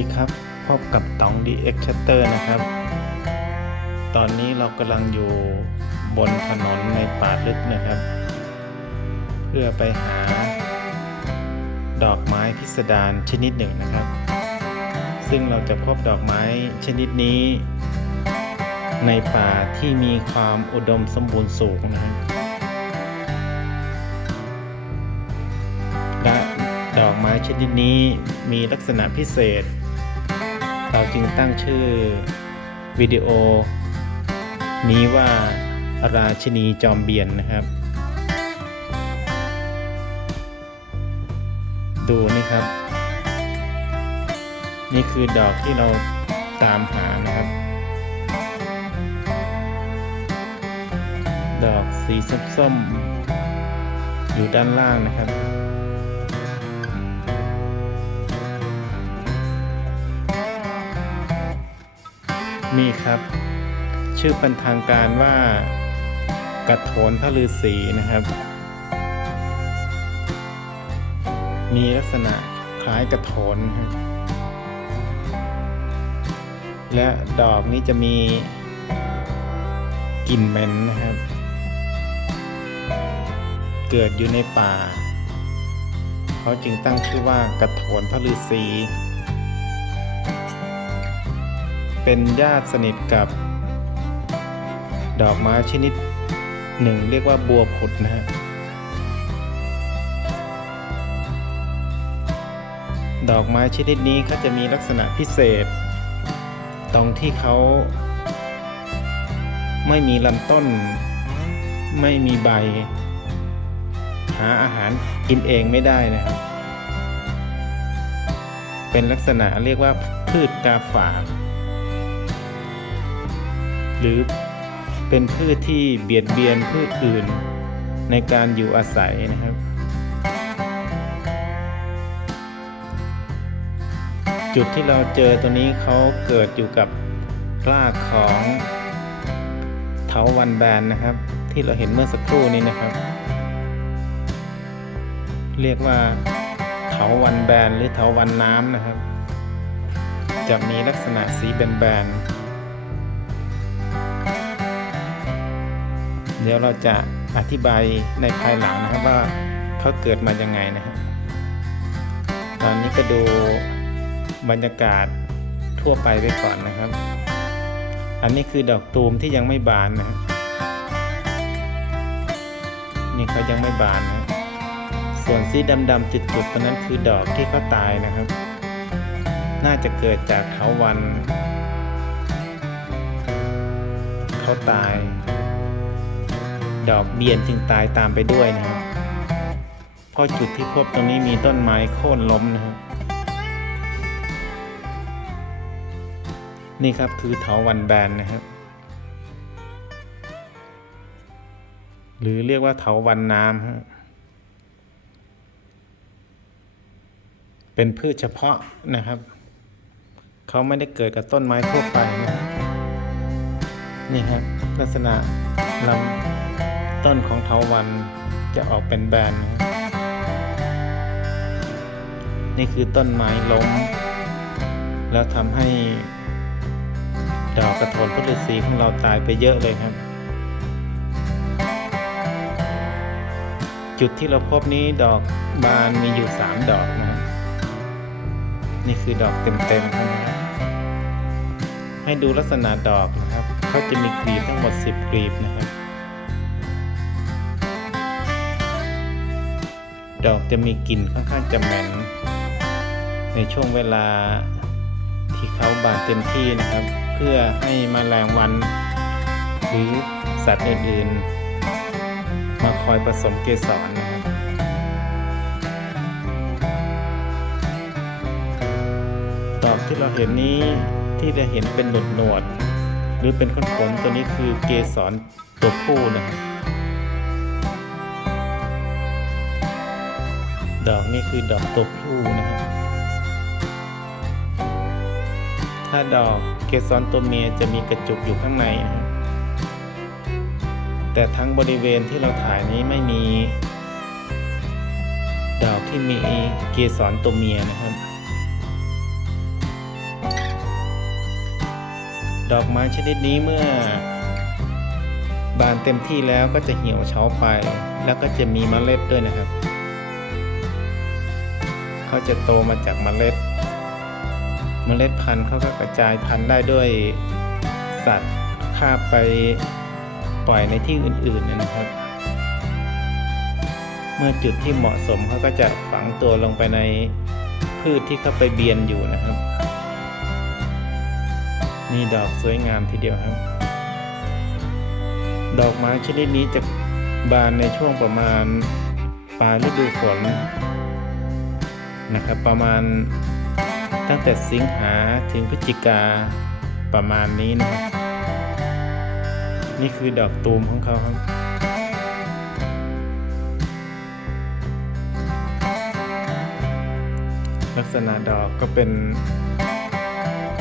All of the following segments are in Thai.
ดีครับ พบกับตอง DX Shutter นะครับ ตอนนี้เรากำลังอยู่บนถนนในป่าลึกนะครับ เพื่อไปหา ดอกไม้พิสดารชนิดหนึ่งนะครับ ซึ่งเราจะพบดอกไม้ชนิดนี้ ในป่าที่มีความอุดมสมบูรณ์สูงนะครับและดอกไม้ชนิดนี้มีลักษณะพิเศษ เราจึงตั้งชื่อวิดีโอ นี้ว่าราชินีจอมเบียนนะครับ ดูนี่ครับ นี่คือดอกที่เราตามหานะครับ ดอกสีส้มๆอยู่ด้านล่างนะครับ นี่ครับ ชื่อพันทางการว่ากระโถนพระฤาษีนะครับ มีลักษณะคล้ายกระโถนครับและดอกนี้จะมีกลิ่นเหม็นนะครับ เกิดอยู่ในป่า เขาจึงตั้งชื่อว่ากระโถนพระฤาษี เป็นญาติสนิทกับ ดอกไม้ชนิดหนึ่งเรียกว่าบัวผุดนะฮะดอกไม้ชนิดนี้เขาจะมีลักษณะพิเศษ ตรงที่เขา ไม่มีลำต้น ไม่มีใบ หาอาหารกินเองไม่ได้นะครับ เป็นลักษณะเรียกว่าพืชกาฝาก หรือเป็นพืชที่เบียดเบียนพืชอื่นในการอยู่อาศัยนะครับ จุดที่เราเจอตัวนี้เขาเกิดอยู่กับรากของเถาวันแบนนะครับ ที่เราเห็นเมื่อสักครู่นี้นะครับ เรียกว่าเถาวันแบนหรือเถาวันน้ำนะครับ จะมีลักษณะสีแบนๆ เดี๋ยวเราจะอธิบายในภายหลังนะครับว่าเขาเกิดมายังไงนะครับตอนนี้ก็ดูบรรยากาศทั่วไปไว้ก่อนนะครับ อันนี้คือดอกตูมที่ยังไม่บานนะนี่เขายังไม่บานนะส่วนสีดำๆจุดๆตัวนั้นคือดอกที่เขาตายนะครับ น่าจะเกิดจากเถาวันเขาตาย ดอกเบียนจึงตายตามไปด้วยนะครับเพราะจุดที่พบตรงนี้มีต้นไม้โค่นล้มนะครับนี่ครับคือเถาวันแบนนะครับ หรือเรียกว่าเถาวันน้ำครับเป็นพืชเฉพาะนะครับ เขาไม่ได้เกิดกับต้นไม้ทั่วไปนะนี่ครับลักษณะลำ ต้นของเถาวันจะออกเป็นแบนนะครับนี่คือต้นไม้ล้ม แล้วทำให้ดอกกระโถนพุทธศีของเราตายไปเยอะเลยครับ จุดที่เราพบนี้ดอกบานมีอยู่สามดอกนะ นี่คือดอกเต็มๆนะครับให้ดูลักษณะดอกนะครับเขาจะมีกลีบทั้งหมด 10กลีบนะครับ ดอกจะมีกลิ่นค่อนข้างจะเหม็นในช่วงเวลาที่เขาบานเต็มที่นะครับ เพื่อให้มแมลงวัน หรือสัตว์อื่นๆ มาคอยผสมเกสรนะครับดอกที่เราเห็นนี้ที่เราเห็นเป็นหนวดหนวด หรือเป็นขนขนตัวนี้คือเกสรตัวผู้นะครับ ดอกนี่คือดอกตัวผู้นะครับถ้าดอกเกสรตัวเมียจะมีกระจุกอยู่ข้างในนะครับแต่ทั้งบริเวณที่เราถ่ายนี้ไม่มี ดอกที่มีเกสรตัวเมียนะครับ ดอกไม้ชนิดนี้เมื่อบานเต็มที่แล้วก็จะเหี่ยวเฉาไป แล้วก็จะมีเมล็ดด้วยนะครับ เขาจะโตมาจากเมล็ด เมล็ดพันธุ์เขาก็กระจายพันธุ์ได้ด้วยสัตว์คาไปปล่อยในที่อื่นๆนะครับ เมื่อจุดที่เหมาะสมเขาก็จะฝังตัวลงไปในพืชที่เขาไปเบียนอยู่นะครับ นี่ดอกสวยงามทีเดียวครับ ดอกไม้ชนิดนี้จะบานในช่วงประมาณปลายฤดูฝน นะครับประมาณตั้งแต่สิงหาถึงพฤศจิกาประมาณนี้นะครับนี่คือดอกตูมของเขาครับ ลักษณะดอกก็เป็น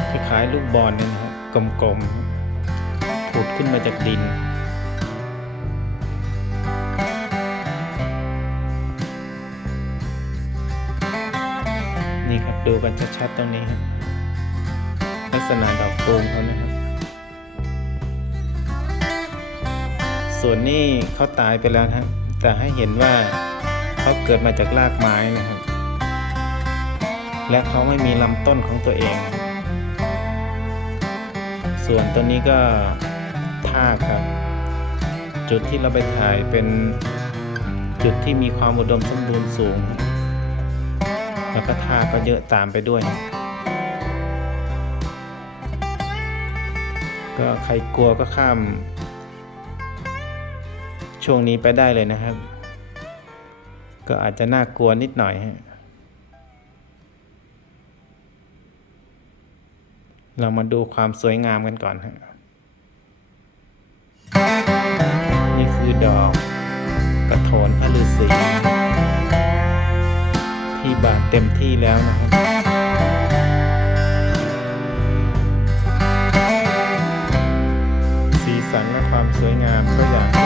คล้ายๆลูกบอลเนี่ยนะครับกลมๆผุดขึ้นมาจากดิน ดูกันชัดๆตรงนี้ครับลักษณะดอกตูมเขานะครับ ส่วนนี้เขาตายไปแล้วนะแต่ให้เห็นว่าเขาเกิดมาจากรากไม้นะครับ และเขาไม่มีลำต้นของตัวเอง ส่วนตัวนี้ก็ท่ากครับ จุดที่เราไปถ่ายเป็นจุดที่มีความอุดมสมบูรณ์สูง แล้วก็ท่าก็เยอะตามไปด้วยก็ใครกลัวก็ข้าม ช่วงนี้ไปได้เลยนะครับ ก็อาจจะน่ากลัวนิดหน่อยฮะเรามาดูความสวยงามกันก่อนฮะนี่คือดอกกระโถนพระฤาษีิบัติเต็มที่แล้วนะครับสีสันและความสวยงามก็อย่าง